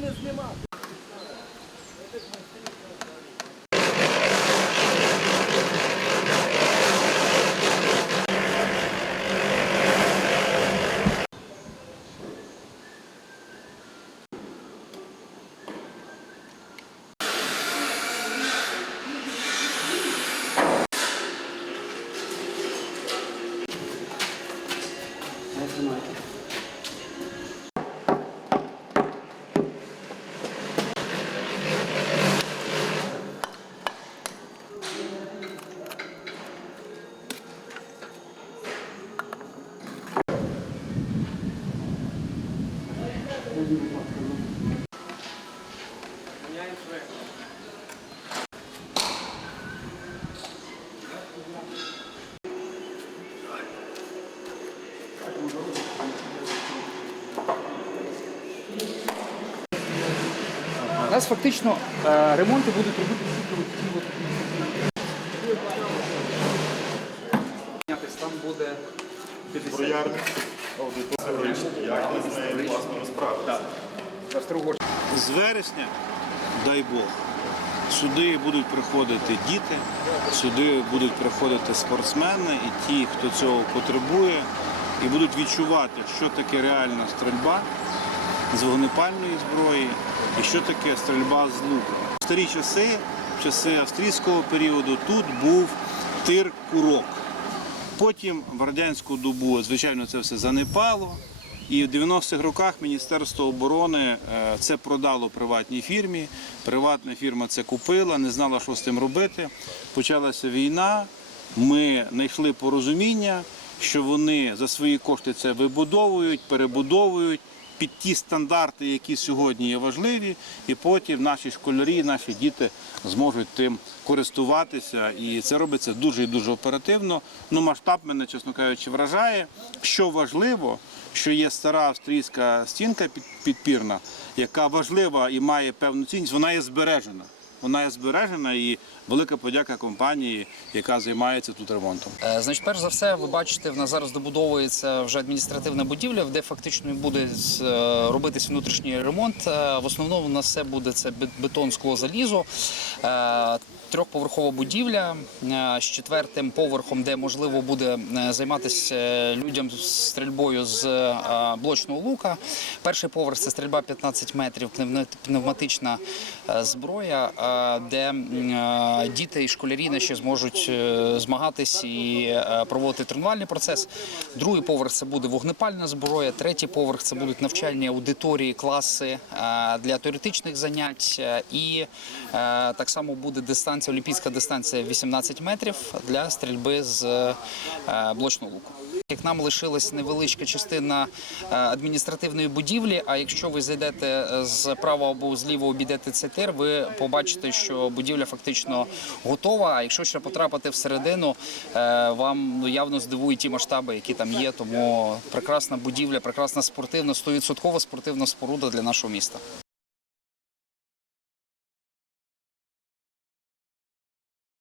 не знімати. У нас фактично е, ремонти будуть робити от. Там буде 50. Броярник, аудитор, як ви з нею власне розправитися? З вересня, дай Бог, сюди будуть приходити діти, сюди будуть приходити спортсмени і ті, хто цього потребує, і будуть відчувати, що таке реальна стрільба з вогнепальної зброї і що таке стрільба з луку. В старі часи, в часи австрійського періоду, тут був тир-курок. Потім в радянську добу, звичайно, це все занепало. І в 90-х роках Міністерство оборони е, це продало приватній фірмі. Приватна фірма це купила, не знала, що з тим робити. Почалася війна. Ми знайшли порозуміння, що вони за свої кошти це вибудовують, перебудовують під ті стандарти, які сьогодні є важливі, і потім наші школярі, наші діти зможуть тим користуватися. І це робиться дуже і дуже оперативно. Ну, масштаб мене, чесно кажучи, вражає. Що важливо, що є стара австрійська стінка під- підпірна, яка важлива і має певну цінність, вона є збережена. Вона є збережена і велика подяка компанії, яка займається тут ремонтом. Е, Значить, перш за все, ви бачите, в нас зараз добудовується вже адміністративна будівля, де фактично буде е, робитись внутрішній ремонт. Е, В основному у нас все буде це бет- бетон, скло, залізо. Трьохповерхова будівля е, з четвертим поверхом, де можливо буде е, займатися е, людям стрільбою з блочного лука. Перший поверх це стрільба 15 метрів, пневматична зброя, де діти і школярі наші зможуть змагатись і проводити тренувальний процес. Другий поверх це буде вогнепальна зброя. Третій поверх це будуть навчальні аудиторії, класи для теоретичних занять. І так само буде дистанція, олімпійська дистанція 18 метрів для стрільби з е, блочного луку. Як нам лишилась невеличка частина е, адміністративної будівлі, а якщо ви зайдете е, з правого або зліва обійдете цей тир, ви побачите, що будівля фактично готова. А якщо ще потрапити всередину, вам ну, явно здивують ті масштаби, які там є. Тому прекрасна будівля, прекрасна спортивна, 100% спортивна споруда для нашого міста.